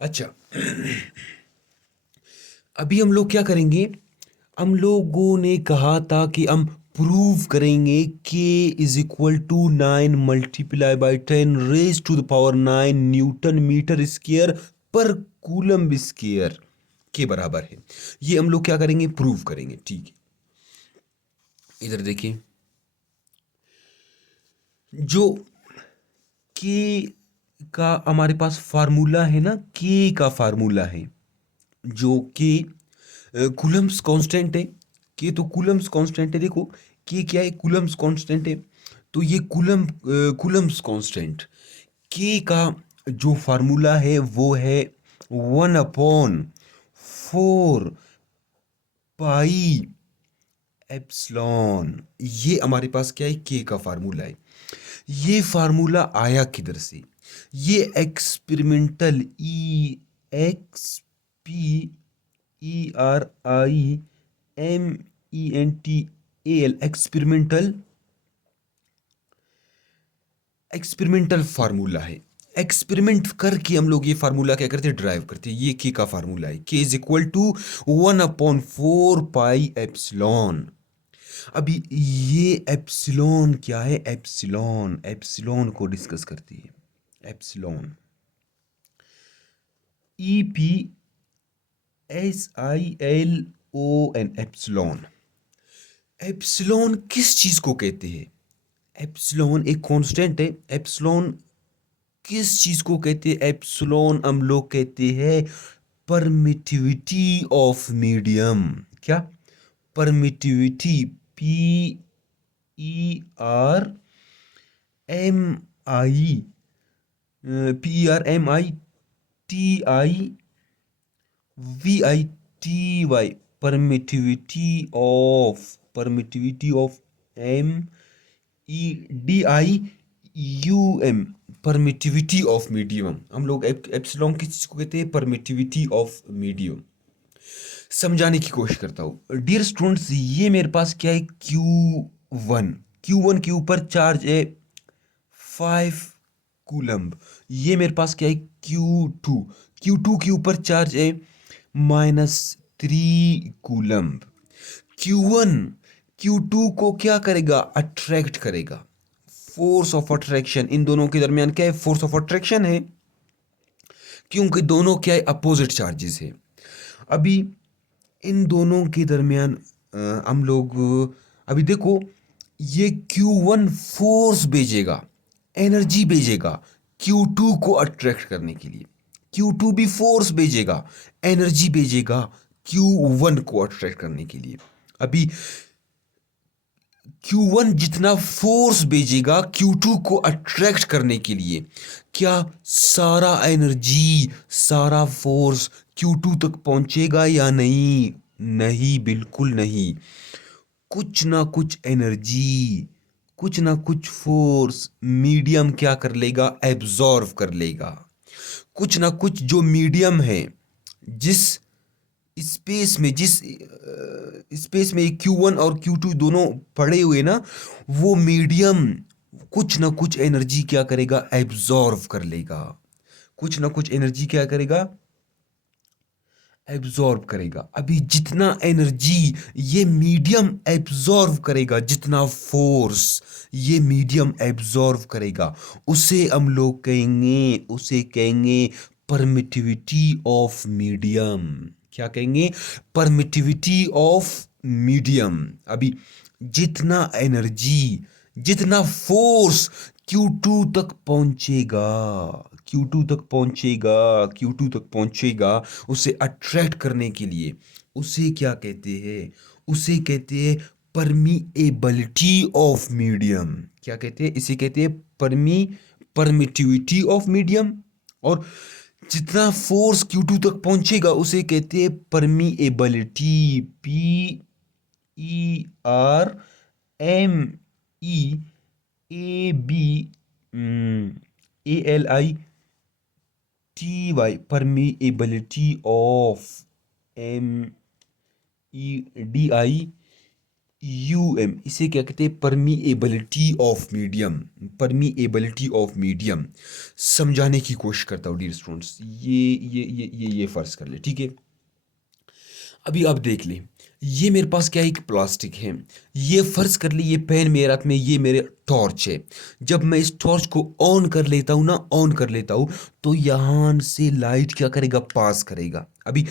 अच्छा। अभी हम लोग क्या करेंगे? हम लोगों ने कहा था कि हम प्रूव करेंगे k is equal to 9 multiply by 10 raise to the power 9 newton metre square per coulomb square के बराबर है। ये हम लोग क्या करेंगे? प्रूव करेंगे। ठीक है, इधर देखिए। जो k का हमारे पास फार्मूला है ना, k का फार्मूला है जो कि कूलम्स कांस्टेंट है। के तो कूलम्स कांस्टेंट है। देखो, के क्या है? कूलम्स कांस्टेंट है। तो ये कूलम्स कांस्टेंट के का जो फार्मूला है वो है 1/4 पाई एप्सिलॉन। ये हमारे पास क्या है? के का फार्मूला है। ये फार्मूला आया किधर से? ये एक्सपेरिमेंटल EXPERImental एक्सपेरिमेंटल फार्मूला है। एक्सपेरिमेंट करके हम लोग ये फार्मूला क्या करते हैं? ड्राइव करते हैं। ये के का फार्मूला है। K is equal to 1/4 pi epsilon. अभी ये एप्सिलॉन क्या है? एप्सिलॉन एप्सिलॉन को डिस्कस करती है। Epsilon EPSILON epsilon. एप्सिलॉन किस चीज को कहते हैं? एप्सिलॉन एक कांस्टेंट है। एप्सिलॉन किस चीज को कहते हैं? एप्सिलॉन हम लोग कहते हैं परमिटिविटी ऑफ मीडियम। क्या? Permittivity. PERMITIVITY permittivity of MEDIUM permittivity of medium. हम लोग एप्सिलॉन किस चीज को कहते हैं? Permittivity of medium. समझाने की कोशिश करता हूँ। डियर स्टूडेंट्स, ये मेरे पास क्या है? Q1 के ऊपर चार्ज है 5 कूलम्ब। ये मेरे पास क्या है? Q2 के ऊपर चार्ज है -3 कूलम्ब। Q1 Q2 को क्या करेगा? अट्रैक्ट करेगा। फोर्स ऑफ अट्रैक्शन इन दोनों के दरमियान क्या है? फोर्स ऑफ अट्रैक्शन है, क्योंकि दोनों क्या है? अपोजिट चार्जेस है। अभी इन दोनों के दरमियान हम लोग अभी देखो, ये Q1 फोर्स भेजेगा, एनर्जी भेजेगा Q2 को अट्रैक्ट करने के लिए। Q2 भी फोर्स भेजेगा, एनर्जी भेजेगा Q1 को अट्रैक्ट करने के लिए। अभी Q1 जितना फोर्स भेजेगा Q2 को अट्रैक्ट करने के लिए, क्या सारा एनर्जी, सारा फोर्स Q2 तक पहुंचेगा या नहीं? नहीं, बिल्कुल नहीं। कुछ ना कुछ एनर्जी, कुछ ना कुछ फोर्स मीडियम क्या कर लेगा? एब्जॉर्व कर लेगा। कुछ ना कुछ जो मीडियम है, जिस स्पेस में Q1 और Q2 दोनों पड़े हुए ना, वो मीडियम कुछ ना कुछ एनर्जी क्या करेगा? एब्जॉर्व कर लेगा। कुछ ना कुछ एनर्जी क्या करेगा? एब्जॉर्ब करेगा। अभी जितना एनर्जी ये मीडियम एब्जॉर्व करेगा, जितना फोर्स ये मीडियम एब्जॉर्व करेगा, उसे कहेंगे परमिटिविटी ऑफ मीडियम। क्या कहेंगे? Permittivity of medium. अभी जितना एनर्जी, जितना फोर्स Q2 तक पहुंचेगा, Q2 तक पहुंचेगा, Q2 तक पहुंचेगा, उसे अट्रैक्ट करने के लिए, उसे क्या कहते हैं? उसे कहते हैं परमिएबिलिटी ऑफ मीडियम। क्या कहते हैं? इसे कहते हैं परमिटिविटी ऑफ मीडियम। और जितना फोर्स Q2 तक पहुंचेगा उसे कहते हैं permeability. PERMEABALITY permeability of MEDIUM इसे क्या कहते हैं, परमीएबिलिटी ऑफ मीडियम। परमीएबिलिटी ऑफ मीडियम समझाने की कोशिश करता हूँ डियर स्टूडेंट्स। ये फर्ज कर ले, ठीक है। अभी आप देख ले, ये मेरे पास क्या है, एक प्लास्टिक है। ये फर्ज कर ले, ये पेन मेरे हाथ में, ये मेरे टॉर्च है। जब मैं इस टॉर्च को ऑन कर लेता हूँ ना, ऑन कर लेता हूँ, तो यहाँ से लाइट क्या करेगा, पास करेगा। अभी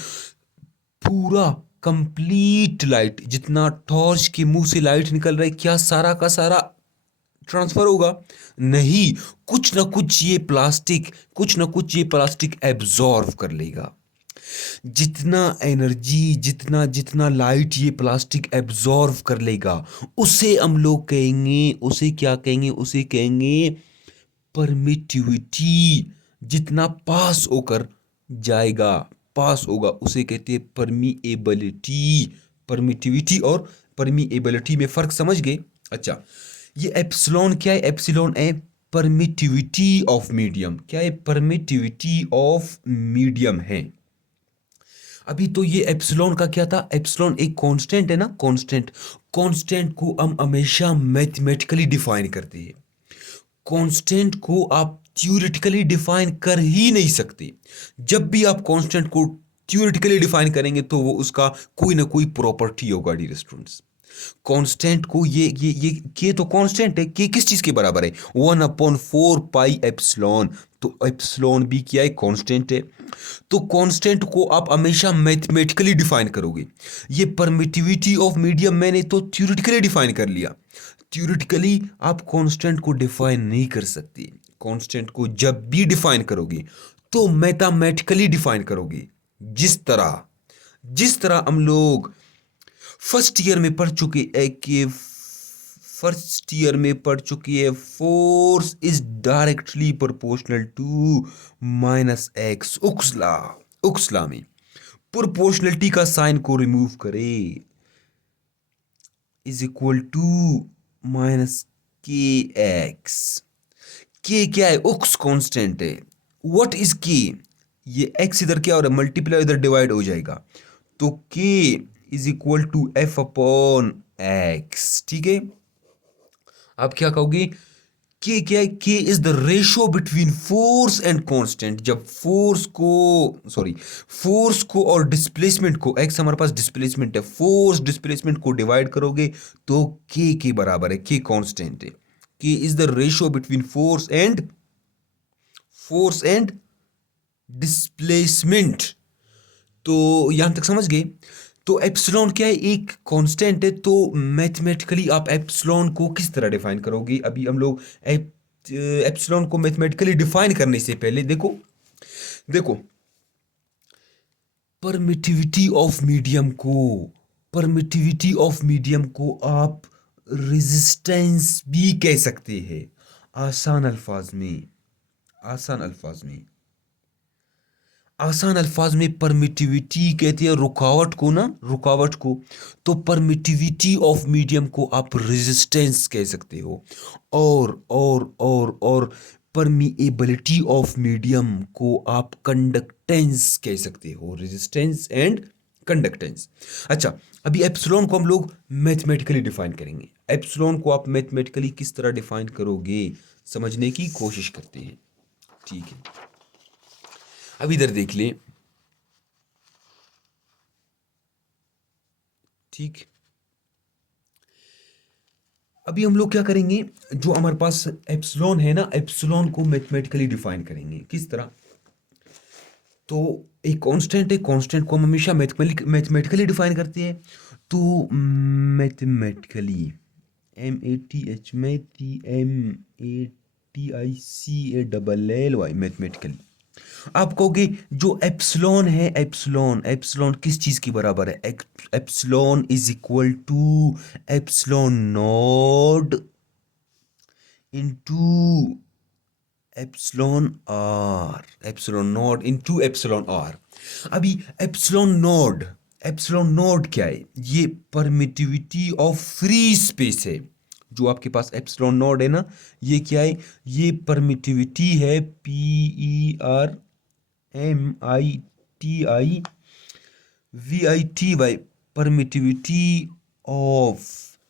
पूरा कंप्लीट लाइट, जितना टॉर्च के मुंह से लाइट निकल रहा है, क्या सारा का सारा ट्रांसफर होगा? नहीं, कुछ ना कुछ ये प्लास्टिक एब्जॉर्व कर लेगा। जितना एनर्जी, जितना जितना लाइट ये प्लास्टिक एब्जॉर्व कर लेगा, उसे हम लोग कहेंगे, उसे क्या कहेंगे, उसे कहेंगे परमिटिविटी। जितना पास होकर जाएगा, पास होगा, उसे कहते हैं परमीएबिलिटी। परमिटिविटी और परमीएबिलिटी में फर्क समझ गए? अच्छा, ये एप्सिलॉन क्या है? एप्सिलॉन है परमिटिविटी ऑफ मीडियम। क्या है? परमिटिविटी ऑफ मीडियम है। अभी तो ये एप्सिलॉन का क्या था? एप्सिलॉन एक कांस्टेंट है ना, कांस्टेंट। कांस्टेंट को हम हमेशा मैथमेटिकली डिफाइन करते हैं। कांस्टेंट को आप थ्योरेटिकली डिफाइन कर ही नहीं सकते। जब भी आप कांस्टेंट को थ्योरेटिकली डिफाइन करेंगे तो वो उसका कोई ना कोई प्रॉपर्टी होगा डियर स्टूडेंट्स। कांस्टेंट को ये के तो कांस्टेंट है, के किस चीज के बराबर है? 1/4 पाई एप्सिलॉन। तो एप्सिलॉन भी क्या है? कांस्टेंट है। तो कांस्टेंट को आप हमेशा मैथमेटिकली डिफाइन करोगे। ये परमिटिविटी ऑफ मीडियम मैंने तो थ्योरेटिकली डिफाइन कर लिया। थ्योरेटिकली आप कांस्टेंट को डिफाइन नहीं कर सकते। कांस्टेंट को जब भी डिफाइन करोगे तो मैथमेटिकली डिफाइन करोगे। जिस तरह हम लोग फर्स्ट ईयर में पढ़ चुके हैं कि force is directly proportional to -x। उक्सला में प्रोपोर्शनलिटी का साइन को रिमूव करे, इज इक्वल टू -kx। के क्या है? उक्स कांस्टेंट है। व्हाट इज के? ये x इधर क्या हो रहा है? मल्टीप्लाई, इधर डिवाइड हो जाएगा। तो k is equal to f/x। ठीक है। आप क्या कहोगे? के क्या है? K is the ratio between force and constant. जब फोर्स को और डिस्प्लेसमेंट को, एक्स हमारे पास डिस्प्लेसमेंट है, फोर्स डिस्प्लेसमेंट को डिवाइड करोगे तो के बराबर है, के कांस्टेंट है। K is the ratio between force and displacement. तो यहां तक समझ गए? तो एप्सिलॉन क्या है? एक कांस्टेंट है। तो मैथमेटिकली आप एप्सिलॉन को किस तरह डिफाइन करोगे? अभी हम लोग एप्सिलॉन को मैथमेटिकली डिफाइन करने से पहले देखो देखो परमिटिविटी ऑफ मीडियम को आप रेजिस्टेंस भी कह सकते हैं। आसान अल्फाज में आसान अल्फाज में आसान अल्फाज में परमिटिविटी कहती है रुकावट को। तो परमिटिविटी ऑफ मीडियम को आप रेजिस्टेंस कह सकते हो। और परमिएबिलिटी ऑफ मीडियम को आप कंडक्टेंस कह सकते हो। Resistance and conductance. अच्छा, अभी एप्सिलॉन को हम लोग मैथमेटिकली डिफाइन करेंगे। एप्सिलॉन को आप मैथमेटिकली किस तरह डिफाइन करोगे, समझने की कोशिश करते हैं। ठीक है, अब इधर देख ले। ठीक, अभी हम लोग क्या करेंगे? जो हमारे पास एप्सिलॉन है ना, एप्सिलॉन को मैथमेटिकली डिफाइन करेंगे। किस तरह? तो एक कांस्टेंट है, कांस्टेंट को हम हमेशा मैथमेटिकली डिफाइन करते हैं। तो मैथमेटिकली, मैथमेटिकाई, मैथमेटिकली आप कहोगे जो एप्सिलॉन है, एप्सिलॉन किस चीज के बराबर है? Epsilon is equal to epsilon nought into epsilon nought. अभी एप्सिलॉन नॉट क्या है? ये परमिटिविटी ऑफ फ्री स्पेस है। जो आपके पास एप्सिलॉन नॉट है ना, ये क्या है? ये परमिटिविटी है, PERMITIVITY, permittivity of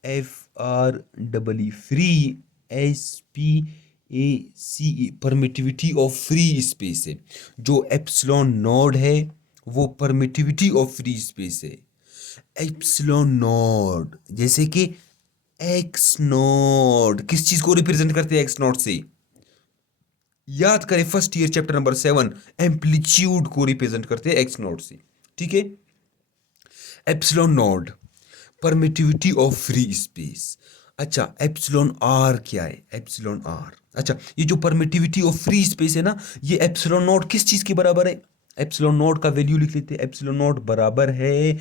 FREE free, SPACE permittivity of free space है। जो एप्सिलॉन नॉट है वो परमिटिविटी ऑफ फ्री स्पेस है। एप्सिलॉन नॉट जैसे कि एक्स नॉट किस चीज को रिप्रेजेंट करते हैं एक्स नॉट से? याद करें first year chapter number 7, amplitude को रिप्रेजेंट करते हैं एक्स नॉट से। ठीक है, epsilon not permittivity of free space. अच्छा, एप्सिलॉन आर क्या है? एप्सिलॉन आर, अच्छा ये जो परमिटिविटी ऑफ फ्री स्पेस है ना, ये एप्सिलॉन नॉट किस चीज के बराबर है? एप्सिलॉन नॉट का वैल्यू लिख लेते हैं। एप्सिलॉन नॉट बराबर है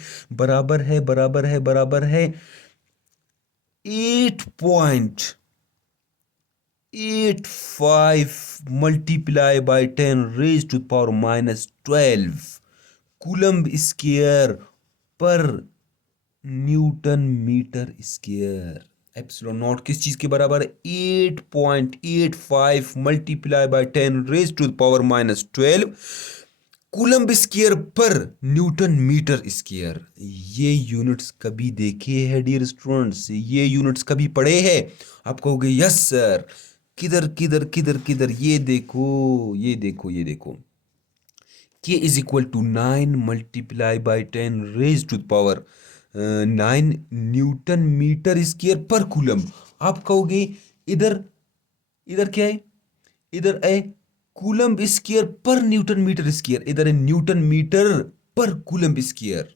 8.85 multiply by 10⁻⁻12 coulomb square per newton metre square. Epsilon nought किस चीज के बराबर है? 8.85 multiply by 10⁻⁻12 coulomb square per newton metre square. ये यूनिट्स कभी देखे हैं डियर स्टूडेंट्स? ये यूनिट्स कभी पढ़े हैं? आप कहोगे यस सर। किधर किधर किधर किधर? ये देखो ये देखो ये देखो, K is equal to 9 multiply by 10⁻⁹ newton metre square per coulomb. आप कहोगे इधर, इधर क्या है? इधर है coulomb square per newton metre square, इधर है newton metre per coulomb square.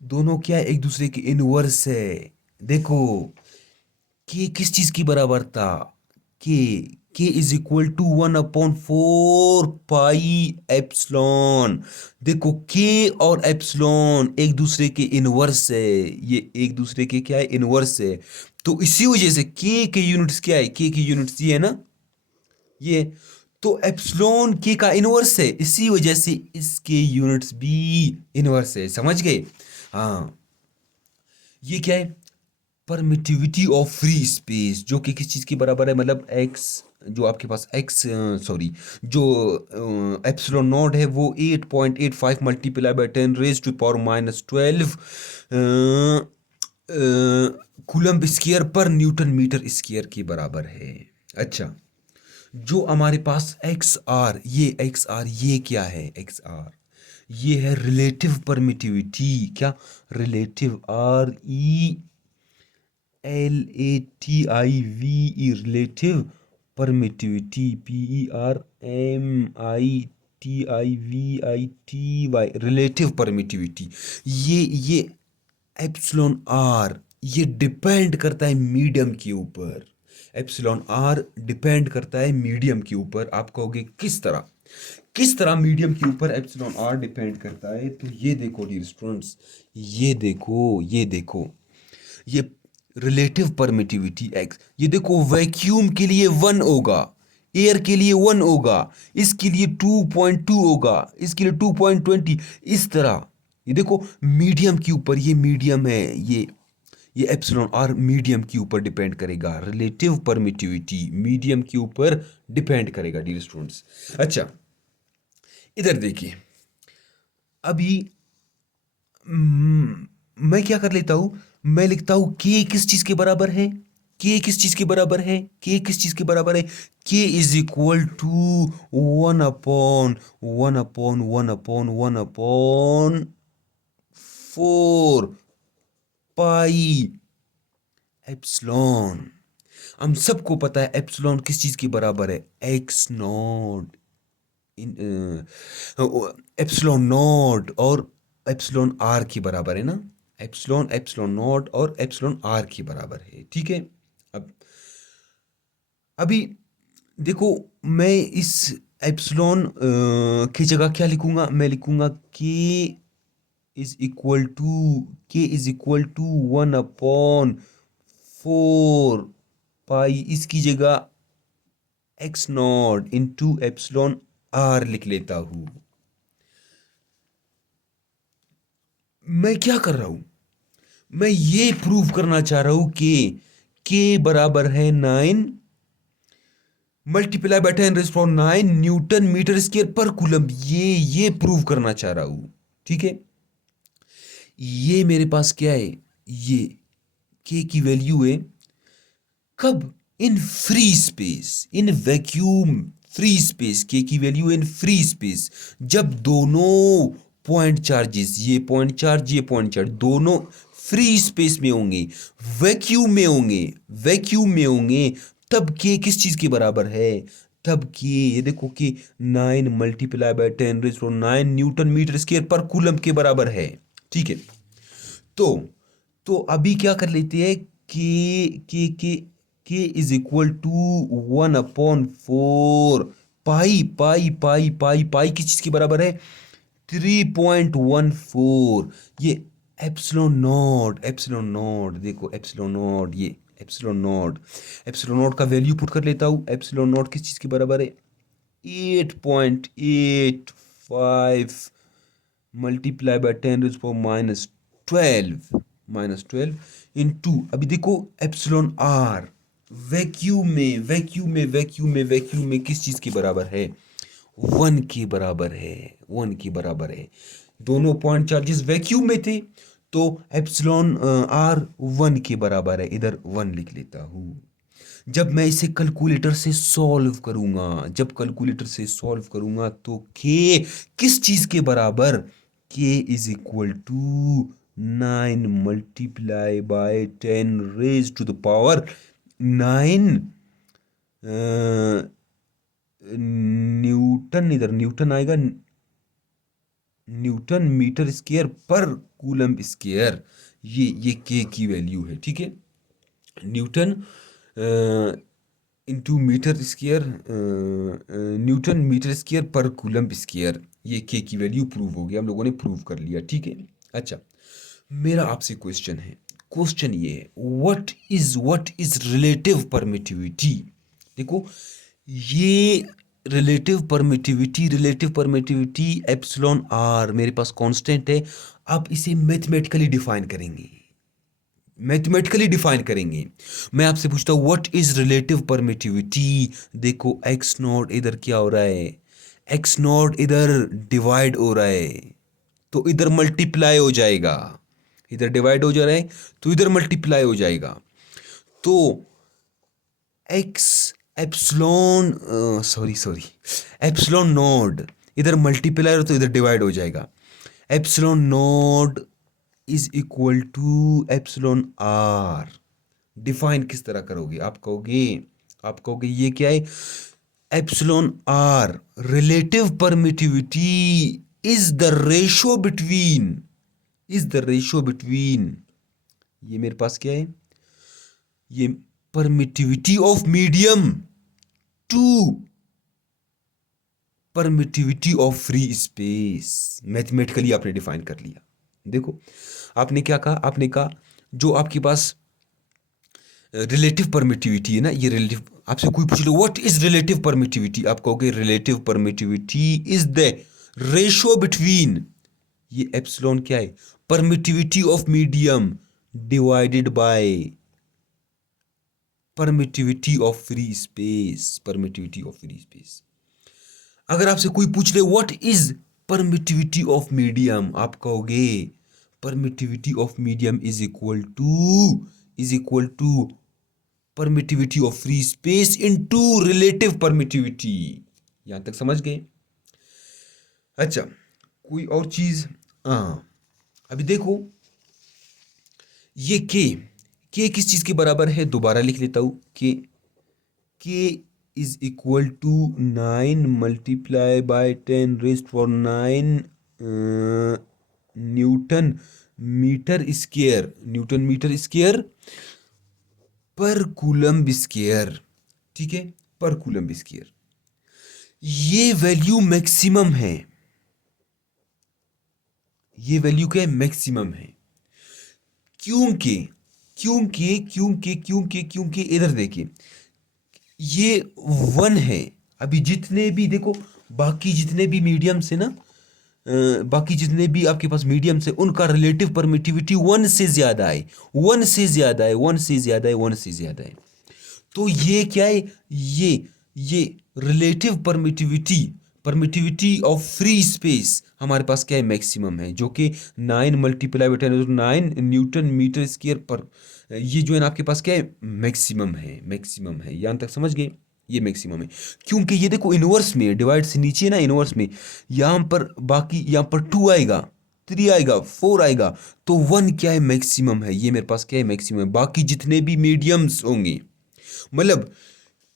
दोनों क्या है? एक दूसरे के इनवर्स है। देखो के किस चीज की बराबर था? K is equal to 1/4 pi epsilon. देखो के और एप्सिलॉन एक दूसरे के इनवर्स है, ये एक दूसरे के क्या है? इनवर्स है। तो इसी वजह से के यूनिट्स क्या है? के की यूनिट्स ये है ना, ये। तो एप्सिलॉन के का इनवर्स है, इसी वजह से इसके यूनिट्स भी इनवर्स है। समझ गए? हाँ, ये क्या है? परमिटिविटी ऑफ फ्री स्पेस, जो कि किस चीज के बराबर है? मतलब एक्स, जो आपके पास एक्स, सॉरी, जो एप्सिलॉन नॉट है वो 8.85 multiply by 10⁻⁻12 coulomb square per newton metre square के बराबर है। अच्छा, जो हमारे पास एक्स आर, ये क्या है? एक्स आर ये है रिलेटिव परमिटिविटी। क्या? Relative, RELATIVE relative permittivity, PERMITIVITY relative permittivity. ये एप्सिलॉन आर ये डिपेंड करता है मीडियम के ऊपर। एप्सिलॉन आर डिपेंड करता है मीडियम के ऊपर। आप कहोगे किस तरह? किस तरह मीडियम के ऊपर एप्सिलॉन आर डिपेंड करता है? तो ये देखो डियर स्टूडेंट्स, ये देखो ये देखो, ये रिलेटिव परमिटिविटी एक्स, ये देखो वैक्यूम के लिए 1 होगा, एयर के लिए 1 होगा, इसके लिए 2.2 होगा, इसके लिए 2.20, इस तरह। ये देखो मीडियम के ऊपर, ये मीडियम है, ये एप्सिलॉन आर मीडियम के ऊपर डिपेंड करेगा। रिलेटिव परमिटिविटी मीडियम के ऊपर डिपेंड करेगा डियर स्टूडेंट्स। अच्छा, इधर देखिए, अभी मैं क्या कर लेता हूं? मैं लिखता हूं के किस चीज के बराबर है? के किस चीज के बराबर है? के किस चीज के बराबर है? K is equal to 1/1/1/1/4 pi epsilon. हम सबको पता है एप्सिलॉन किस चीज के बराबर है? एक्स नॉट, एप्सिलॉन नॉट और एप्सिलॉन आर के बराबर है ना। एप्सिलॉन नॉट और एप्सिलॉन आर के बराबर है। ठीक है, अब अभी देखो, मैं इस एप्सिलॉन की जगह क्या लिखूंगा? मैं लिखूंगा के इज इक्वल टू 1/4 पाई, इसकी जगह x nought into epsilon r लिख लेता हूं। मैं क्या कर रहा हूं? मैं ये प्रूव करना चाह रहा हूं कि के बराबर है 9 multiply by 10⁻⁹ newton metre square per coulomb. ये प्रूव करना चाह रहा हूं। ठीक है, ये मेरे पास क्या है? ये के की वैल्यू है कब, in free space, in vacuum free space, के की वैल्यू इन फ्री स्पेस, जब दोनों पॉइंट चार्जेस, ये पॉइंट चार्ज ये पॉइंट चार्ज दोनों फ्री स्पेस में होंगे, वैक्यूम में होंगे, वैक्यूम में होंगे, तब के किस चीज के बराबर है, तब के ये देखो कि 9 multiply by 10⁹ newton metre square per coulomb के बराबर है। ठीक है, तो अभी क्या कर लेते हैं, के इज इक्वल टू 1/4 पाई पाई पाई पाई पाई किस चीज के बराबर है, 3.14, ये एप्सिलॉन नॉट देखो, एप्सिलॉन नॉट, ये एप्सिलॉन नॉट का वैल्यू पुट कर लेता हूँ। एप्सिलॉन नॉट किस चीज के बराबर है, 8.85 मल्टीप्लाई बाय 10⁻12 इनटू, अभी देखो एप्सिलॉन आर वैक्यूम में किस चीज के बराबर है, 1 के बराबर है, 1 के बराबर है। दोनों पॉइंट चार्जेस वैक्यूम में थे, तो एप्सिलॉन आर 1 के बराबर है, इधर 1 लिख लेता हूं। जब मैं इसे कैलकुलेटर से सॉल्व करूंगा, तो के किस चीज के बराबर, k is equal to 9 multiply by 10⁻⁹ newton, इधर न्यूटन आएगा, newton metre square per coulomb square, ये के की वैल्यू है। ठीक है, newton into metre square, newton metre square per coulomb square, ये के की वैल्यू प्रूव हो गया, हम लोगों ने प्रूव कर लिया। ठीक है, अच्छा मेरा आपसे क्वेश्चन है, क्वेश्चन ये है, व्हाट इज रिलेटिव परमिटिविटी। देखो ये रिलेटिव परमिटिविटी एप्सिलॉन आर मेरे पास कांस्टेंट है, आप इसे मैथमेटिकली डिफाइन करेंगे, मैं आपसे पूछता हूँ व्हाट इज रिलेटिव परमिटिविटी। देखो एक्स नॉट इधर क्या हो रहा है, एक्स नॉट इधर डिवाइड हो रहा है, तो इधर मल्टीप्लाई हो जाएगा, इधर डिवाइड हो जा रहा है तो इधर मल्टीप्लाई हो जाएगा, तो एक्स एप्सिलॉन एप्सिलॉन नॉट इधर मल्टीप्लाई हो तो इधर डिवाइड हो जाएगा, epsilon nought is equal to epsilon r. Define किस तरह करोगे, आप कहोगे ये क्या है, epsilon r relative permittivity is the ratio between, ये मेरे पास क्या है, ये permittivity of medium to permittivity of free space. Mathematically आपने डिफाइन कर लिया। देखो आपने क्या कहा, आपने कहा जो आपके पास रिलेटिव परमिटिविटी है ना, ये रिलेटिव, आपसे कोई पूछ लो व्हाट इज रिलेटिव परमिटिविटी, आप कहोगे relative permittivity is the ratio between, ये एप्सिलॉन क्या है, permittivity of medium divided by permittivity of free space, अगर आपसे कोई पूछ ले what is permittivity of medium, आप कहोगे permittivity of medium is equal to permittivity of free space into relative permittivity. यहां तक समझ गए। अच्छा कोई और चीज, हाँ अभी देखो ये के किस चीज के बराबर है, दोबारा लिख लेता हूं, k is equal to 9 multiply by 10⁻⁹ newton metre square per coulomb square. ठीक है, पर कूलम स्क्वायर, ये वैल्यू मैक्सिमम है, ये वैल्यू क्या है, मैक्सिमम है, क्योंकि इधर देखिए ये 1 है। अभी जितने भी देखो बाकी जितने भी मीडियम से ना, बाकी जितने भी आपके पास मीडियम से, उनका रिलेटिव परमिटिविटी 1 से ज्यादा है, 1 से ज्यादा है, 1 से ज्यादा है, 1 से ज्यादा है। तो ये क्या है, ये relative permittivity permittivity of free space हमारे पास क्या है, मैक्सिमम है, जो कि 9 मल्टीप्लाई बटा 9 न्यूटन मीटर स्क्वायर पर, ये जो है ना आपके पास क्या है, मैक्सिमम है, मैक्सिमम है। यहाँ तक समझ गए, ये मैक्सिमम है। क्योंकि ये देखो इनवर्स में, डिवाइड से नीचे ना इनवर्स में, यहाँ पर बाकी यहाँ पर 2 आएगा, 3 आएगा, 4 आएगा, तो 1 क्या है, मैक्सिमम है। ये मेरे पास क्या है, मैक्सिमम है। बाकी जितने भी मीडियम्स होंगे, मतलब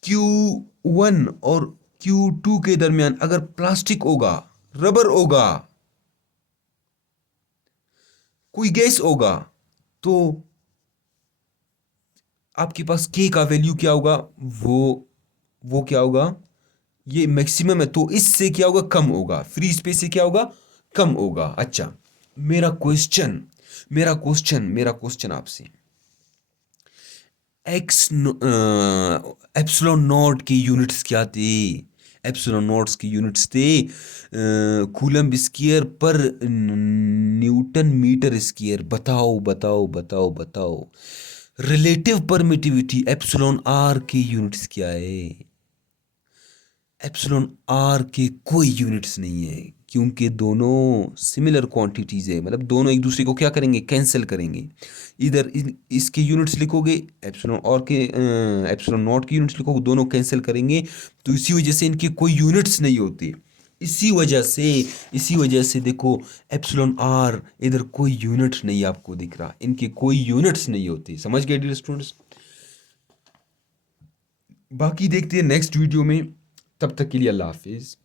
Q1 और Q2 के दरमियान अगर प्लास्टिक होगा, रबर होगा, कोई गैस होगा, तो आपके पास के का वैल्यू क्या होगा, वो क्या होगा, ये मैक्सिमम है, तो इससे क्या होगा, कम होगा। फ्री स्पेस से क्या होगा, कम होगा। अच्छा, मेरा क्वेश्चन आपसे, एक्स एप्सिलॉन नॉट के यूनिट्स क्या थे, एप्सिलॉन नॉट्स के यूनिट्स थे coulomb square per newton metre square. बताओ बताओ बताओ बताओ, रिलेटिव परमिटिविटी एप्सिलॉन आर के यूनिट्स क्या है। एप्सिलॉन आर के कोई यूनिट्स नहीं है, क्योंकि दोनों सिमिलर क्वांटिटीज है, मतलब दोनों एक दूसरे को क्या करेंगे, कैंसिल करेंगे। इधर इसके यूनिट्स लिखोगे, एप्सिलॉन और के एप्सिलॉन नॉट के यूनिट्स लिखोगे, दोनों कैंसिल करेंगे, तो इसी वजह से इनके कोई यूनिट्स नहीं होते। इसी वजह से देखो, एप्सिलॉन आर इधर कोई यूनिट नहीं आपको दिख रहा, इनके कोई यूनिट्स नहीं होते। समझ गए डियर स्टूडेंट्स? बाकी देखते हैं नेक्स्ट वीडियो में, तब तक के लिए अल्लाह हाफिज़।